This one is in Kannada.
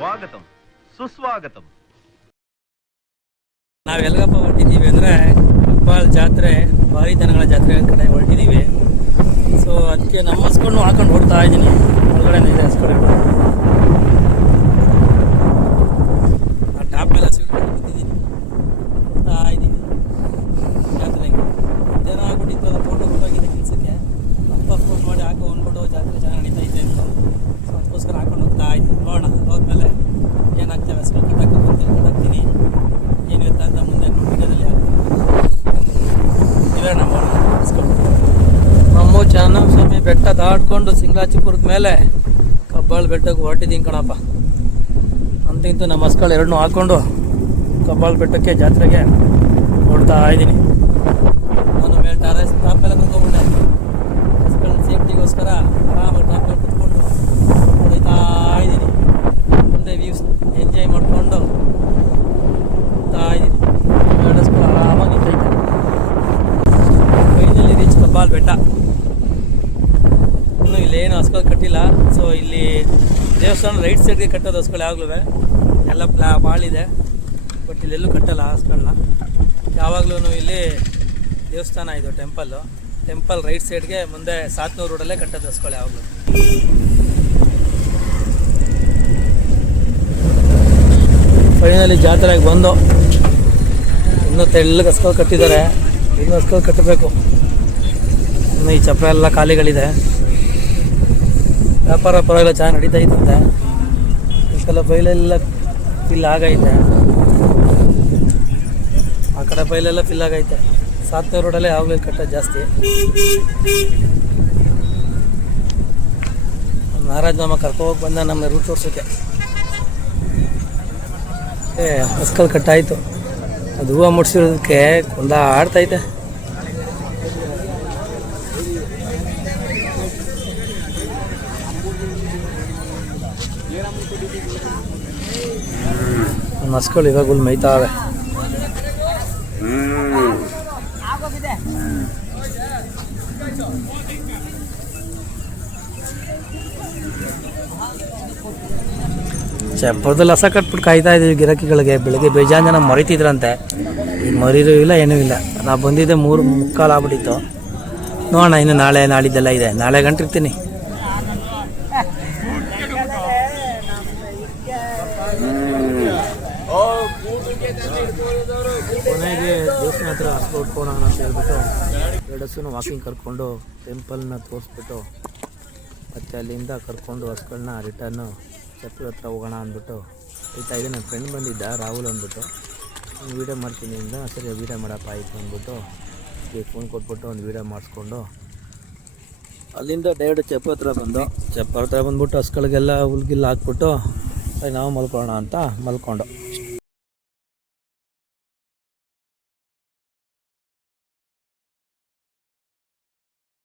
ಸ್ವಾಗತಂ ಸುಸ್ವಾಗತಂ. ನಾವೆಲ್ಗಪ್ಪ ಹೊರಟಿದ್ದೀವಿ ಅಂದರೆ ಕಬ್ಬಾಳ್ ಜಾತ್ರೆ, ಭಾರಿ ದನಗಳ ಜಾತ್ರೆ ಕಡೆ ಹೊರಟಿದ್ದೀವಿ. ಸೊ ಅದಕ್ಕೆ ನಮ್ಮ ಹಸ್ಕೊಂಡು ಹಾಕೊಂಡು ಹೊಡ್ತಾ ಇದ್ದೀನಿ. ಒಳಗಡೆ ಇದೆ ಹಸ್ಕೊಂಡು ಆ ಟಾಪ್ ಮೇಲೆ ಹಸ್ಕೊಂಡು ಕೂತಿದ್ದೀನಿ, ಹೊಡ್ತಾ ಇದ್ದೀವಿ ಜಾತ್ರೆಗೆ. ಜನ ಆಗ್ಬಿಟ್ಟಿತ್ತು, ಅದು ಫೋಟೋ ಹೋಗಿದೆ ಕೆಲಸಕ್ಕೆ. ಅಪ್ಪ ಫೋನ್ ಮಾಡಿ ಹಾಕೋ ಅಂದ್ಬಿಟ್ಟು ಜಾತ್ರೆ ಚೆನ್ನಾಗಿ ನಡೀತಾ ಇದೆ ಅಂತ. ಸೊ ಅದಕ್ಕೋಸ್ಕರ ಹಾಕೊಂಡು ಹೋಗ್ತಾ ಇದ್ದೀನಿ. ನೋಡೋಣ ಹೋದ್ಮೇಲೆ ಏನಾಗ್ತೇವೆ. ಹಸ್ಕೊಂಡು ಕಟ್ಟಾಕ್ತೀನಿ ಏನು ಇರುತ್ತೆ ಅಂತ ಮುಂದೆ ವೀಡಿಯೋದಲ್ಲಿ ಹಾಕ್ತೀನಿ. ಇವೇ ನಮ್ಮ ಹಸ್ಕೊಂಡು ನಮ್ಮ ಚಾನಸ್ವಾಮಿ ಬೆಟ್ಟ ದಾಟ್ಕೊಂಡು ಸಿಂಗ್ಲಾಚಿಪುರದ ಮೇಲೆ ಕಬ್ಬಾಳ್ ಬೆಟ್ಟಕ್ಕೆ ಹೊರಟಿದ್ದೀನಿ ಕಣಪ್ಪ. ಅಂತಿಂತೂ ನಮ್ಮ ಹಸ್ಗಳು ಎರಡನ್ನೂ ಹಾಕ್ಕೊಂಡು ಕಬ್ಬಾಳ್ ಬೆಟ್ಟಕ್ಕೆ ಜಾತ್ರೆಗೆ ಹೊಡ್ತಾ ಇದ್ದೀನಿ. ನಾನು ಮೇಲೆ ಟಾಪ್ ಎಲ್ಲ ಕುತ್ಕೊಂಡ್ಬಿಟ್ಟೆ. ಹಸ್ಗಳ ಸೇಫ್ಟಿಗೋಸ್ಕರ ಆರಾಮಾಗಿ ಟಾಪ್ ಮೇಲೆ ಕುತ್ಕೊಂಡು ಹೊಡಿತಾ ಇದ್ದೀನಿ. ಮುಂದೆ ವ್ಯೂಸ್ ಎಂಜಾಯ್ ಮಾಡಿಕೊಂಡು ಹೋಗ್ತಾ ಇದ್ದೀನಿ. ಎರಡು ಹಸ್ಗಳು ಆರಾಮಾಗಿ ನಿಂತೈತೆ. ಫೈನಲಿ ರೀಚ್ ಕಬ್ಬಾಳ್ ಬೆಟ್ಟ. ಇನ್ನು ಇಲ್ಲೇನು ಹಸ್ಗಳು ಕಟ್ಟಿಲ್ಲ. ಸೊ ಇಲ್ಲಿ ದೇವಸ್ಥಾನ ರೈಟ್ ಸೈಡ್ಗೆ ಕಟ್ಟೋದು ಹಸ್ಗಳು ಯಾವಾಗಲೂ ಎಲ್ಲ ಬಾಳಿದೆ. ಬಟ್ ಇಲ್ಲೆಲ್ಲೂ ಕಟ್ಟಲ್ಲ ಹಸ್ಗಳನ್ನ. ಯಾವಾಗಲೂ ಇಲ್ಲಿ ದೇವಸ್ಥಾನ ಇದು ಟೆಂಪಲ್ ರೈಟ್ ಸೈಡ್ಗೆ ಮುಂದೆ ಸಾತ್ನೂರು ರೋಡಲ್ಲೇ ಕಟ್ಟೋದು ಹಸ್ಗಳು ಯಾವಾಗಲೂ. ಫೈನಲಿ ಜಾತ್ರೆಗೆ ಬಂದು ಇನ್ನೂ ತೆಳ್ಳಗೆ ಹಸ್ಗಳು ಕಟ್ಟಿದ್ದಾರೆ. ಇನ್ನೂ ಹಸ್ಗಳು ಕಟ್ಟಬೇಕು. ಇನ್ನು ಈ ಚಪ್ರ ಎಲ್ಲ ಖಾಲಿಗಳಿದೆ. ವ್ಯಾಪಾರ ಪರವಾಗಿಲ್ಲ ಚೆನ್ನಾಗಿ ನಡೀತಾ ಇತ್ತಂತೆ. ಈ ಬೈಲೆಲ್ಲ ಫಿಲ್ ಆಗೈತೆ. ಆ ಕಡೆ ಬೈಲೆಲ್ಲ ಫಿಲ್ ಆಗೈತೆ. ಸಾತ್ನೂರು ರೋಡಲ್ಲೇ ಯಾವಾಗಲೂ ಕಟ್ಟೋದು ಜಾಸ್ತಿ. ನಾರಾಜನಾಮ ಕರ್ಕೋಗಿ ಬಂದ ನಮ್ಮ ರೂಟ್ ತೋರ್ಸೋಕ್ಕೆ. ಹಸ್ಕಲ್ ಕಟ್ಟಾಯಿತು. ಅದು ಹೂವು ಮುಡ್ಸಿರೋದಕ್ಕೆ ಕುಂದ ಆಡ್ತೈತೆ. ನಮ್ಮ ಹಸ್ಗಳು ಇವಾಗಲೂ ಮೇಯ್ತಾವೆ. ಚಪ್ಪರದಲ್ಲಿ ಹಸ ಕಟ್ಬಿಟ್ಟು ಕಾಯ್ತಾ ಇದ್ದೀವಿ ಗಿರಾಕಿಗಳಿಗೆ. ಬೆಳಗ್ಗೆ ಬೇಜಾನ್ ಜನ ಮರಿತಿದ್ರಂತೆ. ಈಗ ಮರಿರೂ ಇಲ್ಲ ಏನೂ ಇಲ್ಲ. ನಾವು ಬಂದಿದ್ದೆ 3:45 ಆಗ್ಬಿಟ್ಟಿತ್ತು. ನೋಡೋಣ, ಇನ್ನು ನಾಳೆ ನಾಳಿದ್ದೆಲ್ಲ ಇದೆ. ನಾಳೆ ಗಂಟೆ ಇರ್ತೀನಿ. ಕೊನೆಗೆ ದೇವಸ್ಥಾನ ಹತ್ರ ಹಸ್ಲು ಉಟ್ಕೊಳ್ಳೋಣ ಅಂತ ಹೇಳ್ಬಿಟ್ಟು ಎರಡು ಹಸುನ ವಾಕಿಂಗ್ ಕರ್ಕೊಂಡು ಟೆಂಪಲ್ನ ತೋರಿಸ್ಬಿಟ್ಟು ಮತ್ತು ಅಲ್ಲಿಂದ ಕರ್ಕೊಂಡು ಹಸ್ಗಳನ್ನ ರಿಟರ್ನು ಚಪ್ಪರ ಹತ್ರ ಹೋಗೋಣ ಅಂದ್ಬಿಟ್ಟು ಹೋಗ್ತಾ ಇದೆ. ನನ್ನ ಫ್ರೆಂಡ್ ಬಂದಿದ್ದ ರಾಹುಲ್ ಅಂದ್ಬಿಟ್ಟು, ಒಂದು ವೀಡಿಯೋ ಮಾಡ್ತೀನಿ ಇಂದ. ಸರಿ ವೀಡಿಯೋ ಮಾಡಪ್ಪ ಆಯಿತು ಅಂದ್ಬಿಟ್ಟು ಫೋನ್ ಕೊಟ್ಬಿಟ್ಟು ಒಂದು ವೀಡಿಯೋ ಮಾಡಿಸ್ಕೊಂಡು ಅಲ್ಲಿಂದ ಡೈರೆಕ್ಟ್ ಚಪ್ಪರ ಹತ್ರ ಬಂದು ಚಪ್ಪರ ಹತ್ರ ಬಂದ್ಬಿಟ್ಟು ಹಸ್ಗಳಿಗೆಲ್ಲ ಹುಲ್ಗಿಲ್ಲ ಹಾಕ್ಬಿಟ್ಟು ನಾವು ಮಲ್ಕೊಳ್ಳೋಣ ಅಂತ ಮಲ್ಕೊಂಡು